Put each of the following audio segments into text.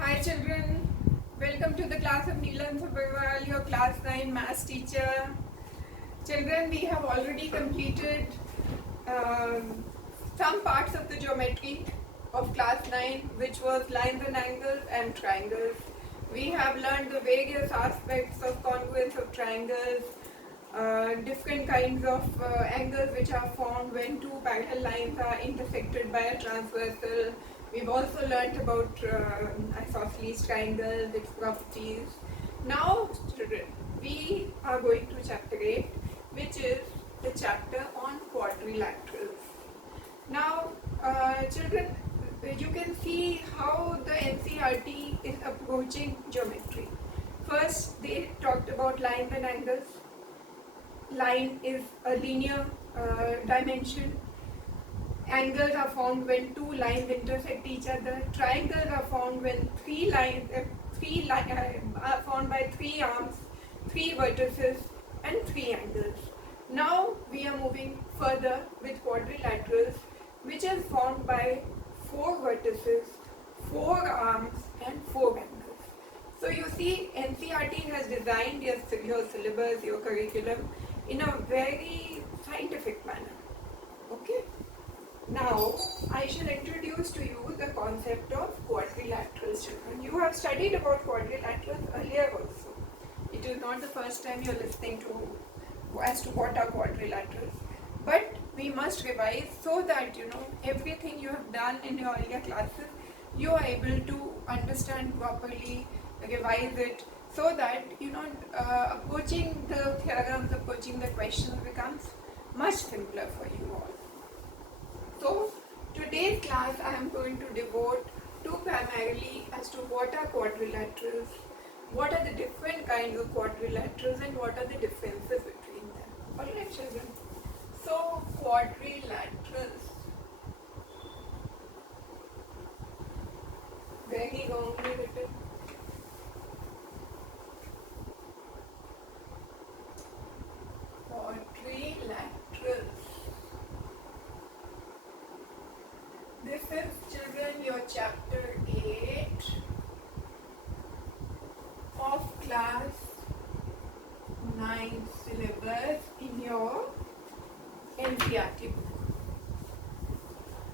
Hi children, welcome to the class of Neelam Sabharwal, your class 9 maths teacher. Children, we have already completed um, some parts of the geometry of class 9, which was lines and angles and triangles. We have learned the various aspects of congruence of triangles, different kinds of angles which are formed when two parallel lines are intersected by a transversal. We've also learnt about isosceles triangles, its properties. Now, children, we are going to chapter 8, which is the chapter on quadrilaterals. Now, children, you can see how the NCERT is approaching geometry. First, they talked about lines and angles. Line is a linear dimension. Angles are formed when two lines intersect each other. Triangles are formed when are formed by three arms, three vertices, and three angles. Now we are moving further with quadrilaterals, which is formed by four vertices, four arms, and four angles. So you see, NCERT has designed your syllabus, your curriculum in a very scientific manner. Okay? Now, I shall introduce to you the concept of quadrilaterals, children. You have studied about quadrilaterals earlier also. It is not the first time you are listening to as to what are quadrilaterals. But we must revise so that everything you have done in your earlier classes, you are able to understand properly, revise it, so that approaching the theorems, approaching the questions becomes much simpler for you all. So today's class I am going to devote to primarily as to what are quadrilaterals, what are the different kinds of quadrilaterals, and what are the differences between them. Alright children. So quadrilaterals, very wrongly written. Quadrilaterals. This is, children, your chapter 8 of class 9 syllabus in your NCERT book.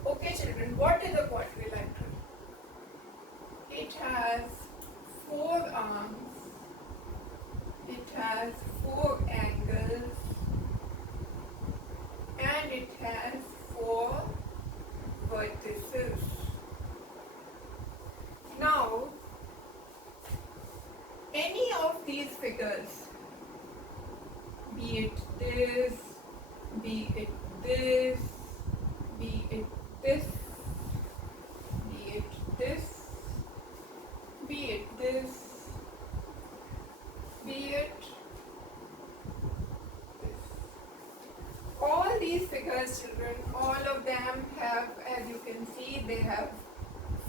Okay children, what is a quadrilateral? It has four arms, it has four angles, and it has four vertices. Now, any of these figures, be it this, be it this, be it this, be it this, be it this, be it this. All these figures, children, all of them have, as you can see, they have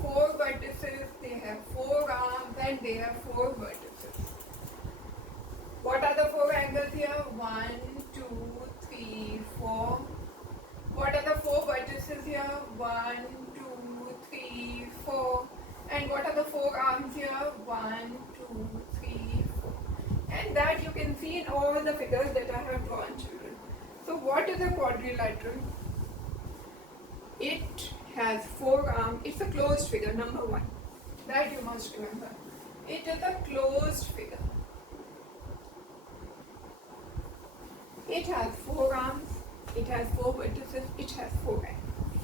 four vertices, they have four arms, and they have four vertices. What are the four angles here? 1, 2, 3, 4. What are the four vertices here? 1, 2, 3, 4. And what are the four arms here? 1, 2, 3, 4. And that you can see in all the figures that I have drawn, children. So what is a quadrilateral? It has four arms. It's a closed figure, number 1. That you must remember. It is a closed figure. It has four arms, it has four vertices, it has four angles.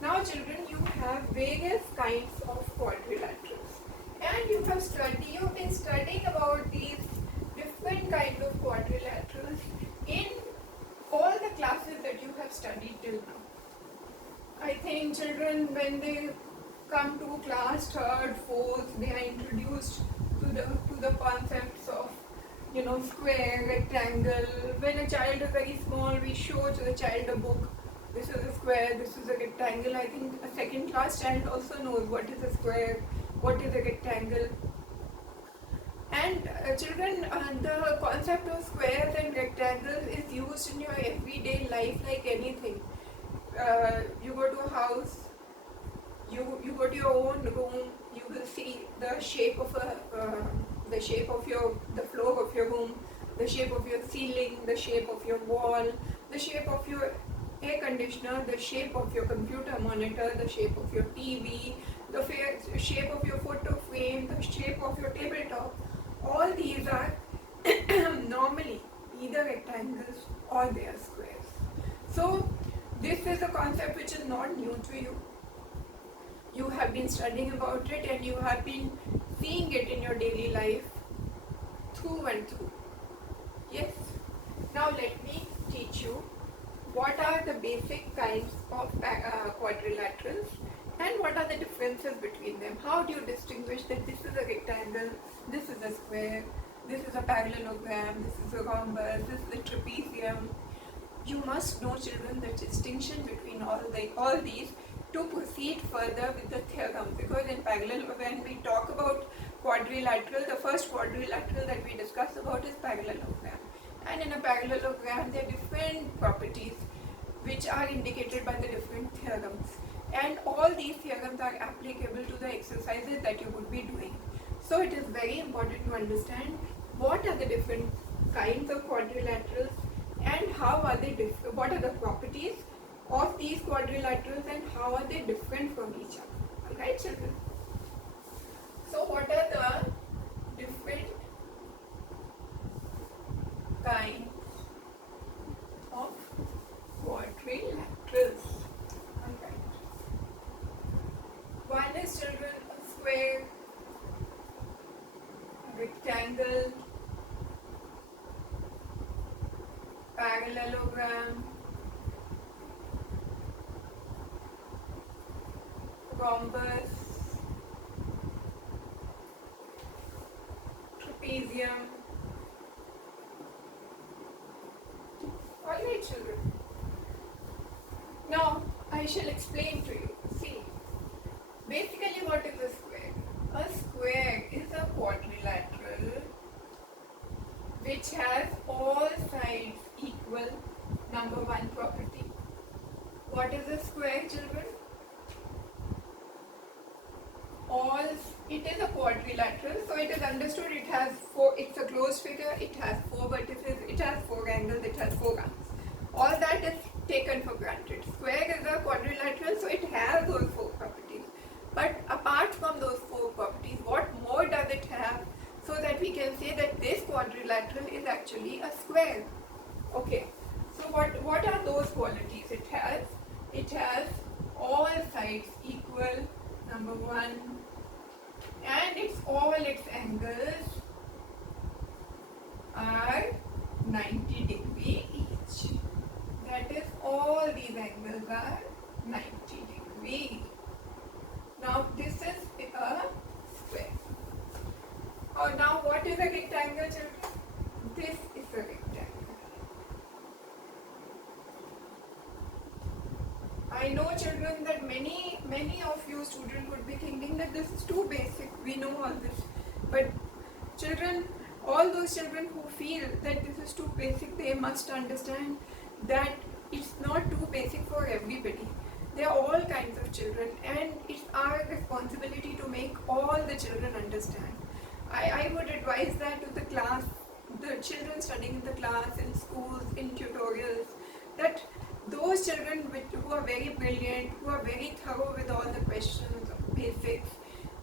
Now children, you have various kinds of quadrilaterals. And you've been studying about these different kinds of quadrilaterals in all the classes that you have studied till now. I think children, when they come to class 3rd, 4th, they are introduced to the concepts of square, rectangle. When a child is very small, we show to the child a book. This is a square, this is a rectangle. I think a 2nd class child also knows what is a square, what is a rectangle. And children, the concept of squares and rectangles is used in your everyday life like anything. You go to a house, you go to your own room, you will see the shape of the floor of your room, the shape of your ceiling, the shape of your wall, the shape of your air conditioner, the shape of your computer monitor, the shape of your TV, the shape of your photo frame, the shape of your tabletop. All these are normally either rectangles or they are squares. So this is a concept which is not new to you. You have been studying about it and you have been seeing it in your daily life through and through. Yes. Now let me teach you what are the basic kinds of quadrilaterals and what are the differences between them. How do you distinguish that this is a rectangle, this is a square, this is a parallelogram, this is a rhombus, this is a trapezium. You must know, children, the distinction between all these to proceed further with the theorem, because in when we talk about quadrilateral, the first quadrilateral that we discuss about is parallelogram. And in a parallelogram there are different properties which are indicated by the different theorems, and all these theorems are applicable to the exercises that you would be doing. So it is very important to understand what are the different kinds of quadrilaterals and how are they what are the properties of these quadrilaterals and how are they different from each other. Alright, children? So what are the different kinds of quadrilaterals? Alright. One is, children, a square, a rectangle, parallelogram, rhombus, trapezium. Alright, children. Now I shall explain to you. See, basically what is a square? A square is a quadrilateral which has all sides equal, number one property. What is a square, children? It is a quadrilateral, so it is understood it has it's a closed figure, it has four vertices, it has four angles, it has four arms. All that is taken for granted. Square is a quadrilateral, so it has those four properties. But apart from those four properties, what more does it have so that we can say that this quadrilateral is actually a square? Okay, so what are those qualities it has? It has all sides equal, number one, and all its angles are 90 degrees each. That is, all these angles are 90 degrees. Now this is a square. Oh, now what is a rectangle, children? This is a rectangle. I know, children, that many of you students would be thinking that this is too basic. We know all this. But children, all those children who feel that this is too basic, they must understand that it's not too basic for everybody. There are all kinds of children, and it's our responsibility to make all the children understand. I would advise that to the class, the children studying in the class, in schools, in tutorials, that those children who are very brilliant, who are very thorough with all the questions, basics,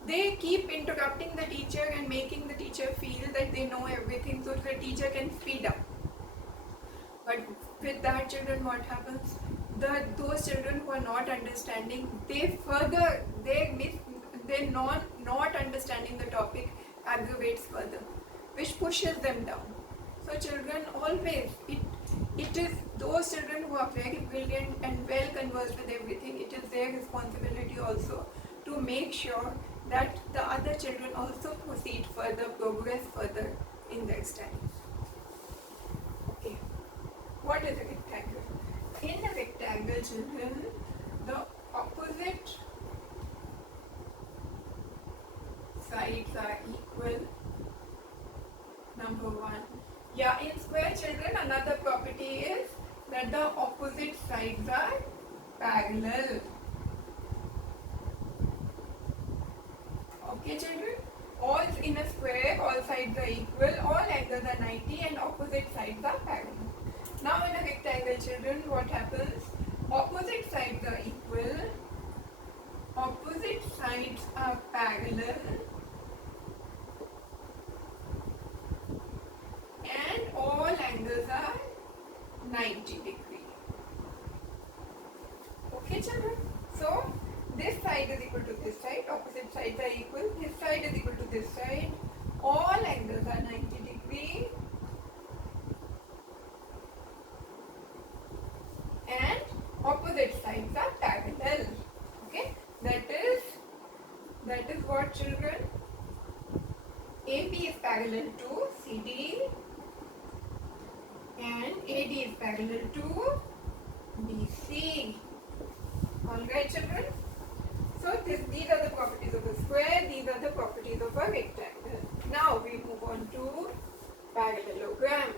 they keep interrupting the teacher and making the teacher feel that they know everything so the teacher can speed up. But with that, children, what happens? Those children who are not understanding, not understanding the topic aggravates further, which pushes them down. So children, always, it is those children who are very brilliant and well conversed with everything, it is their responsibility also to make sure that the other children also proceed further, progress further in their studies. Okay, what is a rectangle? In a rectangle, children, the opposite sides are equal, number one. Yeah, in square, children, another property is that the opposite sides are parallel. Okay, children? all in a square, all sides are equal, all angles are 90 and opposite sides are parallel. Now in a rectangle, children, what happens? Opposite sides are equal, opposite sides are parallel, and all angles are 90 degree. Okay, children? So this side is equal to this side, opposite sides are equal, this side is equal to this side, all angles are 90 degree, and opposite sides are parallel. Okay, that is what, children? AB is parallel to CD and AD is parallel to BC. Alright, children? So these are the properties of a square, these are the properties of a rectangle. Now we move on to parallelogram.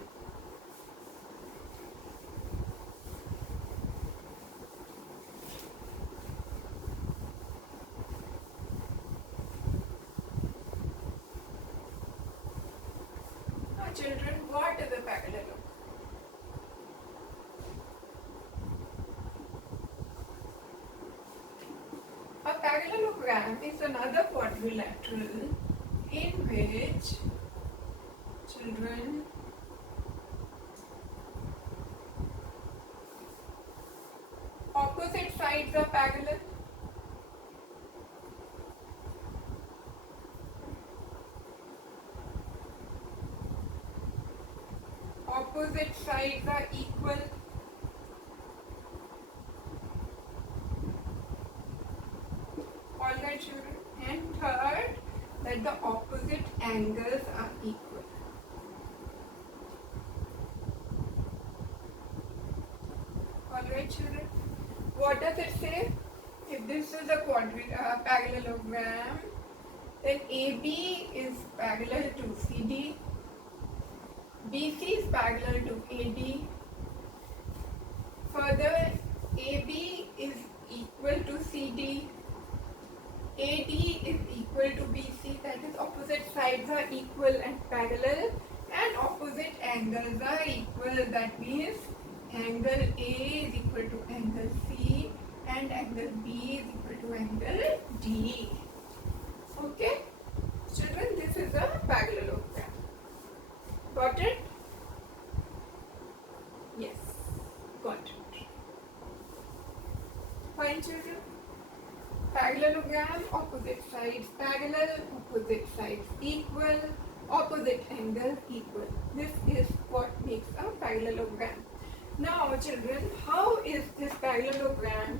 Now children, what is a parallelogram? A parallelogram is another quadrilateral in which, children, opposite sides are parallel, opposite sides are equal, alright, children, and third, that the opposite angles are equal. Alright, children, what does it say? If this is a parallelogram, then AB is parallel to CD, BC is parallel to AD, further AB is equal to CD, AD is equal to BC, that is opposite sides are equal and parallel, and opposite angles are equal, that means angle A is equal to angle C and angle B is equal to angle D. Okay, children, this is a parallelogram. Got it? Yes, got it. Fine, children. Parallelogram, opposite sides parallel, opposite sides equal, opposite angles equal. This is what makes a parallelogram. Now, children, how is this parallelogram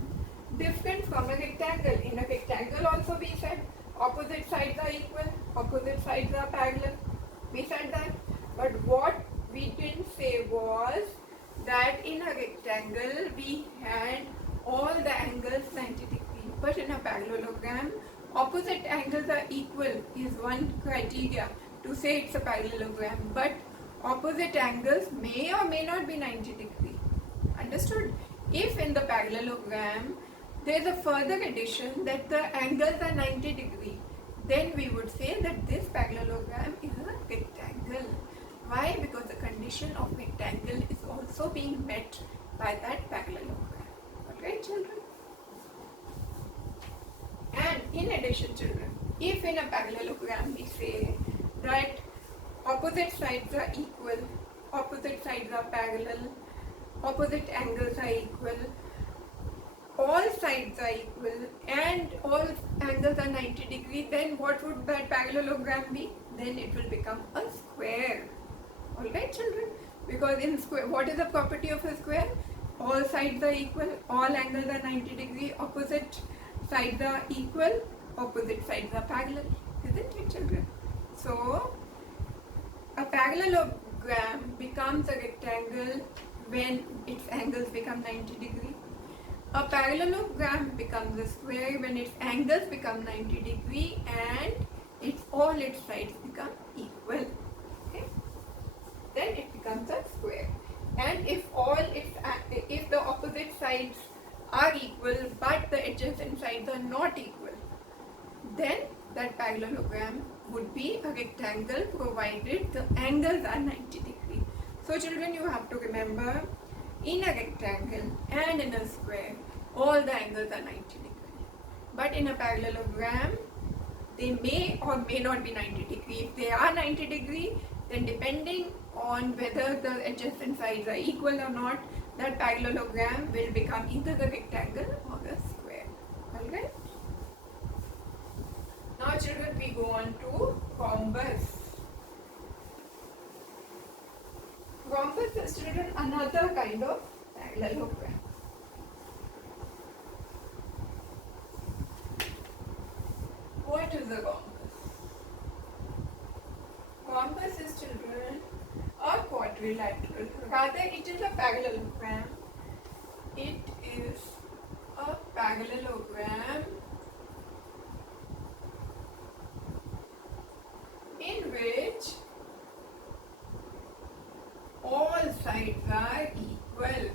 different from a rectangle? In a rectangle also we said opposite sides are equal, opposite sides are parallel. We said that. But what we didn't say was that in a rectangle we had all the angles 90 degrees. But in a parallelogram, opposite angles are equal is one criteria to say it's a parallelogram. But opposite angles may or may not be 90 degree. Understood? If in the parallelogram there is a further addition that the angles are 90 degree, then we would say that this parallelogram is a rectangle. Why? Because the condition of rectangle is also being met by that parallelogram. Okay, children? And in addition, children, if in a parallelogram we say that opposite sides are equal, opposite sides are parallel, opposite angles are equal, all sides are equal, and all angles are 90 degrees, then what would that parallelogram be? Then it will become a square. Alright, children? Because in square, what is the property of a square? All sides are equal, all angles are 90 degrees, opposite sides are equal, opposite sides are parallel. Isn't it, children? So, a parallelogram becomes a rectangle when its angles become 90 degrees. A parallelogram becomes a square when its angles become 90 degrees and all its sides become equal. Okay? Then it becomes a square. And if the opposite sides are equal but the adjacent sides are not equal, then that parallelogram would be a rectangle provided the angles are 90 degree. So children, you have to remember, in a rectangle and in a square, all the angles are 90 degree. But in a parallelogram, they may or may not be 90 degree. If they are 90 degree, then depending on whether the adjacent sides are equal or not, that parallelogram will become either a rectangle or a square. Alright? Now children, we go on to rhombus. Rhombus is, children, another kind of parallelogram. What is a rhombus? Rhombus is, children, a quadrilateral. Rather, it is a parallelogram. It is a parallelogram in which all sides are equal.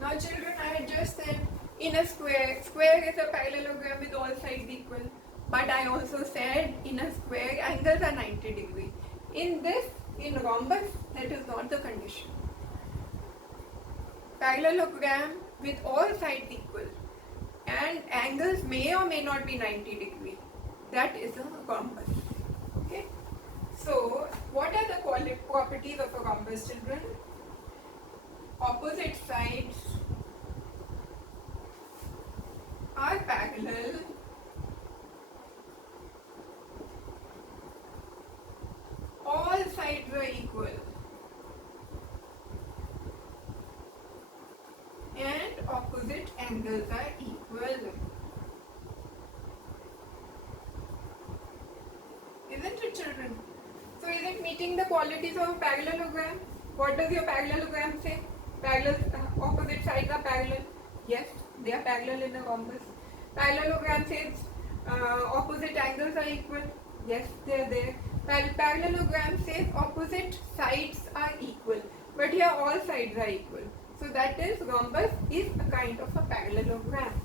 Now children, I had just said in a square is a parallelogram with all sides equal. But I also said in a square angles are 90 degree. In rhombus, that is not the condition. Parallelogram with all sides equal and angles may or may not be 90 degree. That is a rhombus. Okay. So, what are the properties of a rhombus, children? Opposite sides are parallel. All sides are equal. And opposite angles are equal. Isn't it, children? So is it meeting the qualities of a parallelogram? What does your parallelogram say? Opposite sides are parallel. Yes, they are parallel in a rhombus. Parallelogram says opposite angles are equal. Yes, they are there. Parallelogram says opposite sides are equal. But here all sides are equal. So that is, rhombus is a kind of a parallelogram.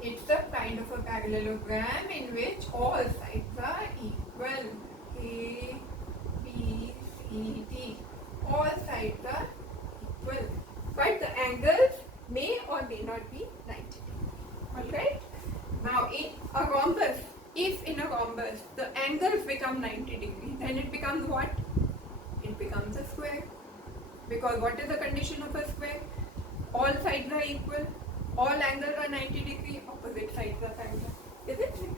It's a kind of a parallelogram in which all sides are equal. A, B, C, D. All sides are equal. But the angles may or may not be 90 degree. Alright? Now in a rhombus, if in a rhombus the angles become 90 degree, then it becomes what? It becomes a square. Because what is the condition of a square? All sides are equal. All angles are 90 degree, opposite sides are parallel. Isn't it?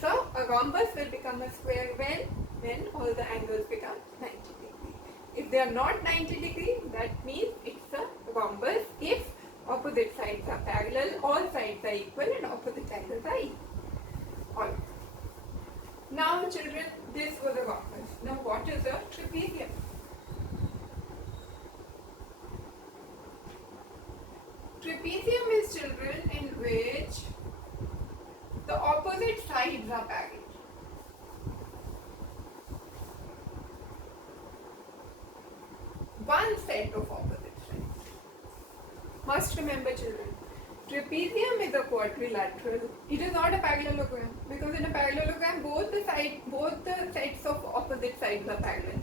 So a rhombus will become a square when all the angles become 90 degree. If they are not 90 degree, that means it's a rhombus if opposite sides are parallel, all sides are equal and opposite angles are equal. Alright. Now children, this was a rhombus. Now what is a trapezium? Trapezium is, children, in which the opposite sides are parallel. One set of opposite sides. Must remember, children, trapezium is a quadrilateral. It is not a parallelogram, because in a parallelogram both the sets of opposite sides are parallel.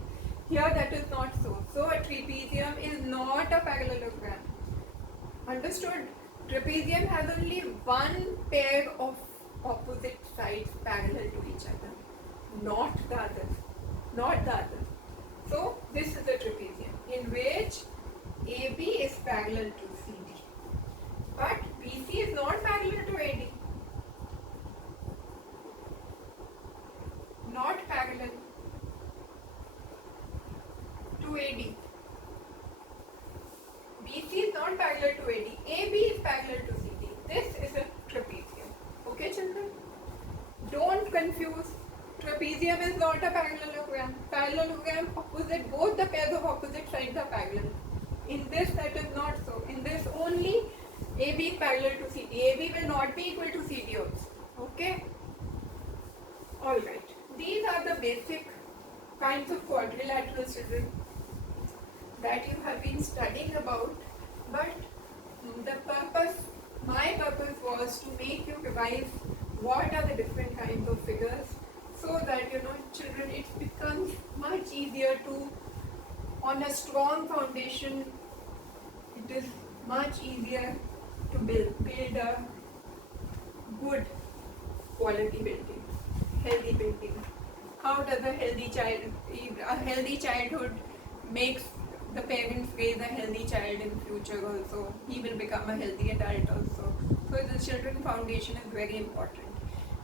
Here that is not so. So a trapezium is not a parallelogram. Understood? Trapezium has only one pair of opposite sides parallel to each other, not the other. Not the other. So this is the trapezium in which AB is parallel to CD, but BC is not parallel to AD. Not parallel to AD. BC is not parallel to AD. AB is parallel to CD. This is a trapezium. Okay, children? Don't confuse. Trapezium is not a parallelogram. Parallelogram, opposite, both the pairs of opposite sides are parallel. In this, that is not so. In this, only AB is parallel to CD. AB will not be equal to CD also. Okay? Alright. These are the basic kinds of quadrilaterals, children, that you have been studying about, but my purpose was to make you revise what are the different kinds of figures, so that children, it becomes much easier to, on a strong foundation, it is much easier to build a good quality building, healthy building. How does a healthy childhood makes the parents raise a healthy child in future also. He will become a healthy adult also. So the children foundation is very important.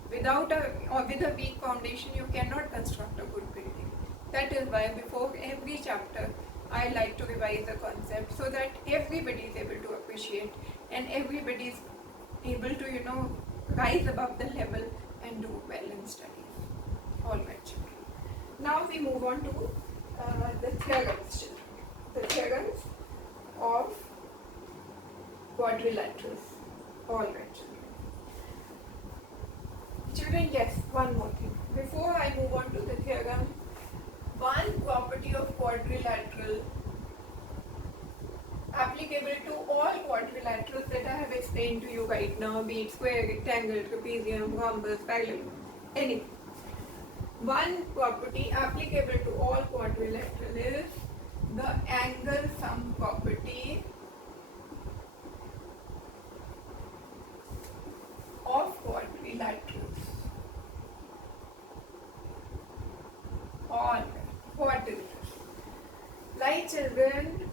Without with a weak foundation, you cannot construct a good building. That is why before every chapter, I like to revise the concept so that everybody is able to appreciate and everybody is able to rise above the level and do well in studies. All right, children. Now we move on to the theorems, children. The theorems of quadrilaterals. All right, children. Children, yes, one more thing. Before I move on to the theorem, one property of quadrilateral applicable to all quadrilaterals that I have explained to you right now, be it square, rectangle, trapezium, rhombus, parallelogram, anything. One property applicable to all quadrilateral is the angle sum property of quadrilaterals. All. What is this? Like, children,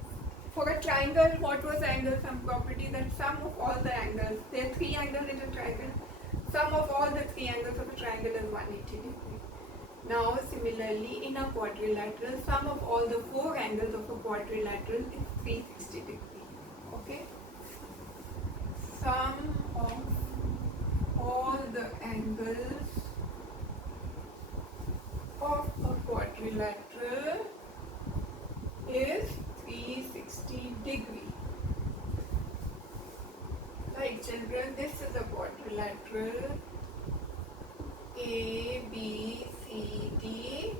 for a triangle, what was angle sum property? That sum of all the angles, there are three angles in a triangle, sum of all the three angles of a triangle is 180 degrees. Now similarly, in a quadrilateral, sum of all the four angles of a quadrilateral is 360 degrees. Okay? Sum of all the angles of a quadrilateral is 360 degrees. Like, children, this is a quadrilateral, A, B, C, D,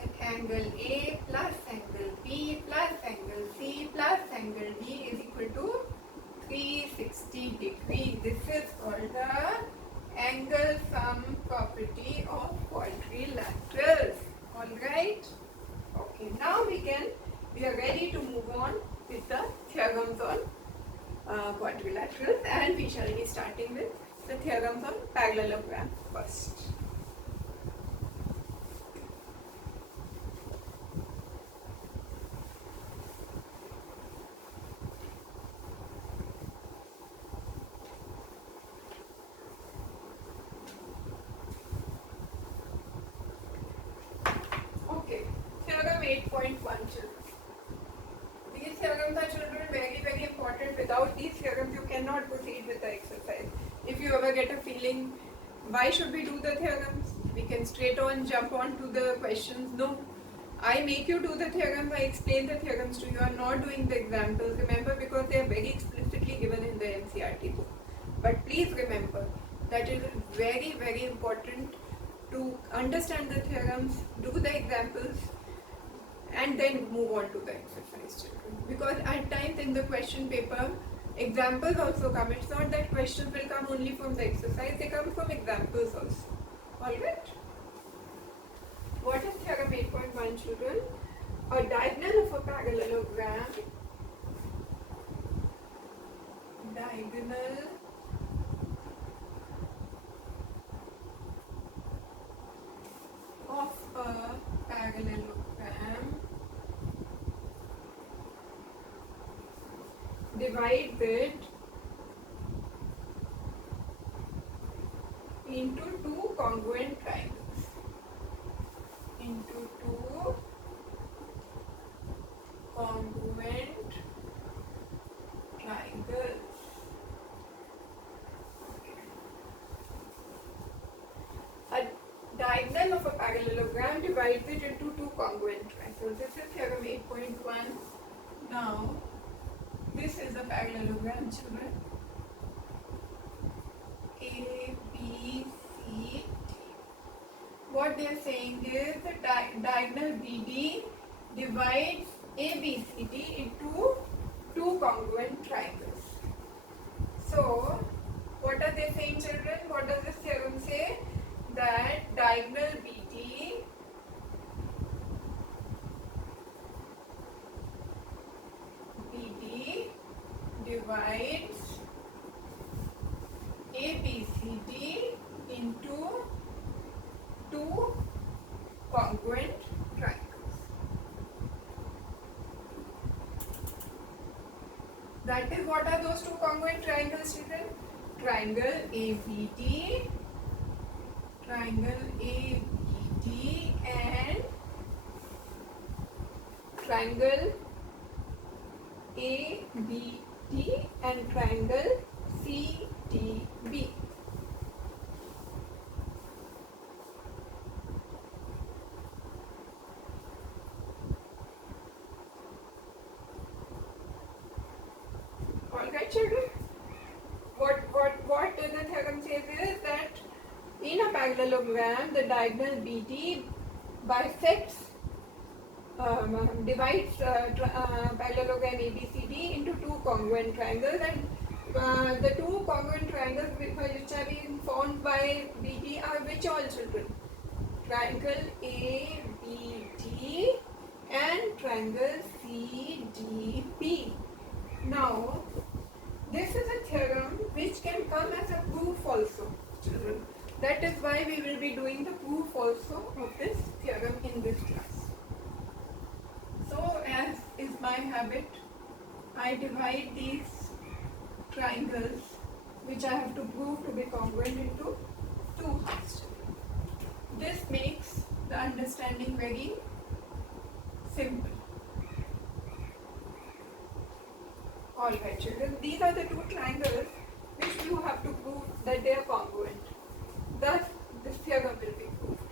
and angle A plus angle B plus angle C plus angle D is equal to 360 degrees. This is called the angle sum property of quadrilaterals. Alright? Okay, now we are ready to move on with the theorems on quadrilaterals, and we shall be starting with the theorems on parallelogram first. Okay, theorem 8.1, children. These theorems are, children, very, very important. Without these theorems, you cannot proceed with the exercise. If you ever get a feeling, why should we do the theorems? We can straight on jump on to the questions. No. I make you do the theorems, I explain the theorems to you. I am not doing the examples, remember, because they are very explicitly given in the NCERT book. But please remember that it is very, very important to understand the theorems, do the examples, and then move on to the exercise, children. Because at times in the question paper, examples also come. It's not that questions will come only from the exercise, they come from examples also. Alright? What is theorem 8.1, children? A diagonal of a parallelogram, diagonal of a parallelogram divides it into two congruent triangles. Into two congruent triangles. A diagonal of a parallelogram divides it into two congruent triangles. This is theorem 8.1. Now, this is a parallelogram, children. A, B, C, D. What they are saying is the diagonal BD divides ABCD into two congruent triangles. So, what are they saying, children? What does this theorem say? That diagonal BD divides ABCD into two congruent triangles. That is, what are those two congruent triangles, children? Triangle ABD and triangle ABD and triangle CDB. Alright, children. What the theorem says is that in a parallelogram, the diagonal BD bisects, divides parallelogram ABCD into two congruent triangles, and the two congruent triangles which are being formed by BD are which all, children? Triangle ABD and triangle CDB. Now, this is a theorem which can come as a proof also, children. That is why we will be doing the proof also of this theorem in this class. So, as is my habit, I divide these triangles which I have to prove to be congruent into two halves. This makes the understanding very simple. Alright, children, these are the two triangles which you have to prove that they are congruent. Thus, this theorem will be proved.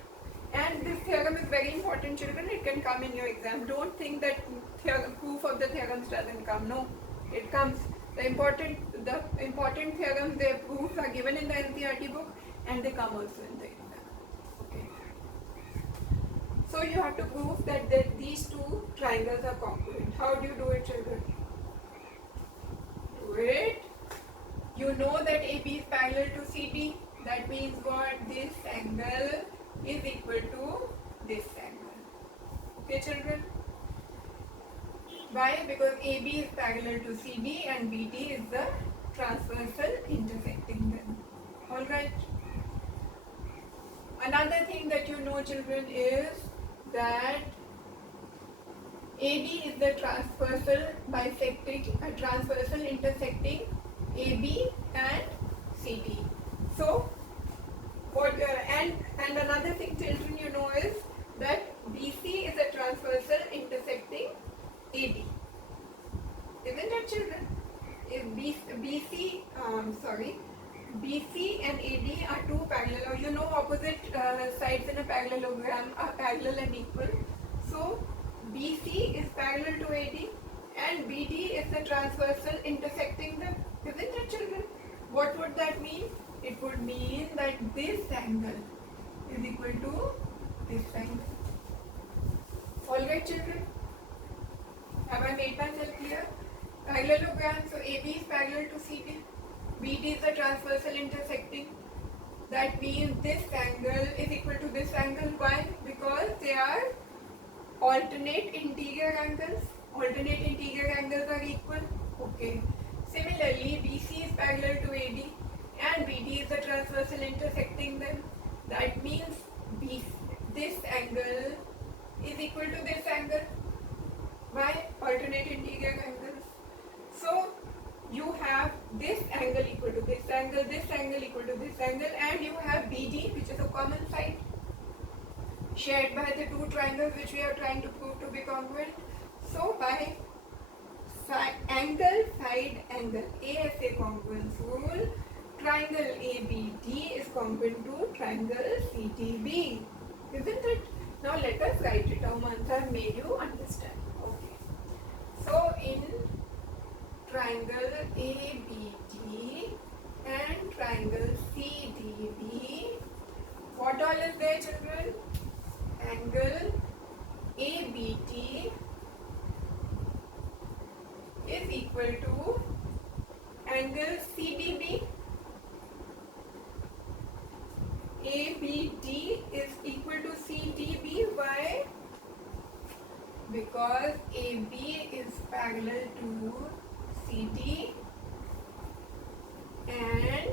And this theorem is very important, children. It can come in your exam. Don't think that proof of the theorems doesn't come. No, it comes. The important theorems, their proofs are given in the NCERT book, and they come also in the exam. Okay. So you have to prove that these two triangles are congruent. How do you do it, children? Do it. You know that AB is parallel to CD. That means what? This angle is equal to this angle. Okay, children? Why? Because AB is parallel to CD and BD is the transversal intersecting them. Alright? Another thing that you know, children, is that AD is the transversal intersecting AB and CD. So, and another thing, children, you know is that BC is a transversal intersecting AD. Isn't it, children? If BC and AD are two parallel, you know, opposite sides in a parallelogram are parallel and equal. So, BC is parallel to AD and BD is the transversal intersecting them. Isn't it, children? What would that mean? It would mean that this angle is equal to this angle. Alright, children? Have I made myself clear? Parallelogram, so AB is parallel to CD. BD is the transversal intersecting. That means this angle is equal to this angle. Why? Because they are alternate interior angles. Alternate interior angles are equal. Okay. Similarly, BC is parallel to AD and BD is the transversal intersecting them. That means this angle is equal to this angle. Why? Alternate interior angles. So, you have this angle equal to this angle equal to this angle, and you have BD, which is a common side shared by the two triangles which we are trying to prove to be congruent. So, by angle, side angle, ASA congruence rule, triangle ABD is congruent to triangle CDB. Isn't it? Now let us write it down once I have made you understand. Okay. So in triangle ABD and triangle CDB, what all is there, children? Angle ABD is equal to angle CDB. ABD is equal to CDB. Why? Because AB is parallel to CD and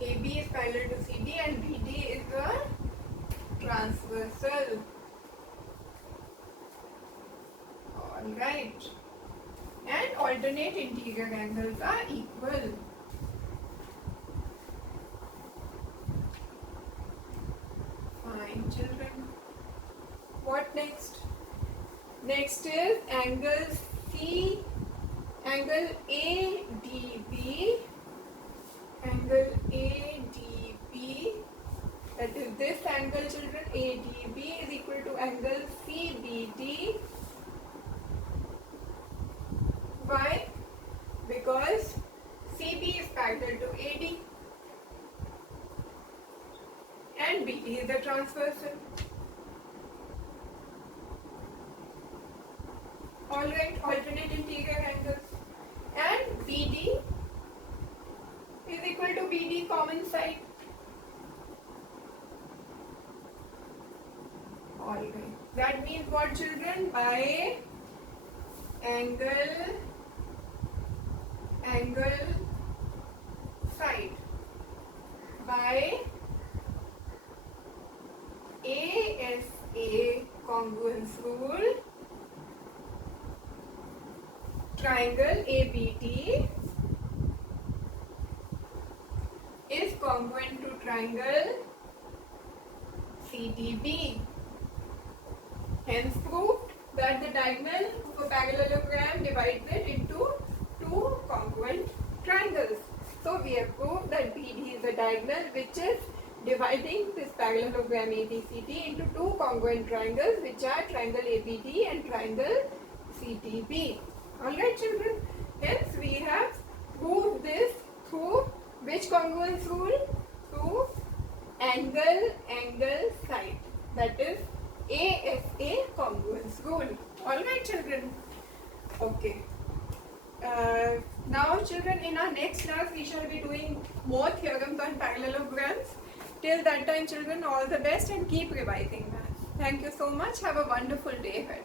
AB is parallel to CD and BD is a transversal. Alright. And alternate interior angles are equal. Fine, children. What next? Next is angle ADB. Angle ADB. That is this angle, children. ADB is equal to angle CBD. Why? Because CB is parallel to AD and BD is the transversal. Alright, alternate interior angles. And BD is equal to BD common side. Alright, that means what, children? By angle side, by ASA congruence rule, triangle ABD is congruent to triangle CDB. Hence proved that the diagonal of a parallelogram divides it into two congruent triangles. So we have proved that BD is a diagonal which is dividing this parallelogram ABCD into two congruent triangles, which are triangle ABD and triangle CDB. Alright, children. Hence we have proved this through which congruence rule? Through angle side. That is ASA congruence rule. Alright, children. Okay. Now, children, in our next class we shall be doing more theorems on parallelograms. Till that time, children, all the best and keep revising maths. Thank you so much. Have a wonderful day ahead.